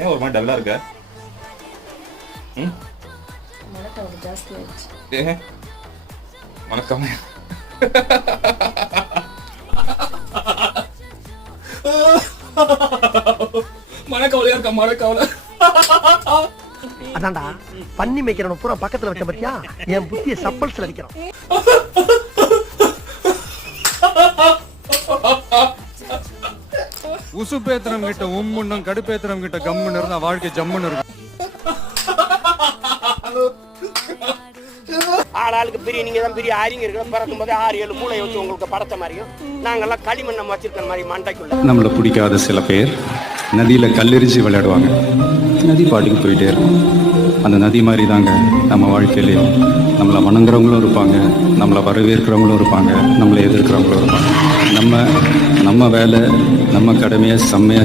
ஏன் ஒரு மாதிரி டல்லா இருக்க? வணக்கம். மனக்கவலையா இருக்கா? மனக்கவலை. அதான்டா பண்ணி மேய்க்கிறவன பூரா பக்கத்துல வச்ச பத்தியா என் புத்திய சப்பல்ஸ்ல அடிக்கிறான். உசுப்பேத்திரம் கிட்ட உம்முன்னும் கடுப்பேத்திரம் கிட்ட கம்முன்னு இருந்தா வாழ்க்கை ஜம்முன்னு இருக்கும். ஆளாளுக்கு பெரிய நீங்க தான் பெரிய அறிஞர்கள் பிறக்கும் போதே 6-7 மூளை வச்சு உங்களுக்கு படத்த மாதிரியும் நாங்கெல்லாம் களிமண்ணம் வச்சிருக்கிற மாதிரி மண்டைக்குள்ள. நம்மளை பிடிக்காத சில பேர் நதியில் கல்லெறிஞ்சு விளையாடுவாங்க. நதி பாட்டுக்கு போயிட்டே இருக்கும். அந்த நதி மாதிரி தாங்க நம்ம வாழ்க்கையிலையும் நம்மளை வணங்குறவங்களும் இருப்பாங்க, நம்மளை வரவேற்கிறவங்களும் இருப்பாங்க, நம்மளை எதிர்க்கிறவங்களும் இருப்பாங்க. நம்ம வேலை நம்ம கடமையை செம்மையாக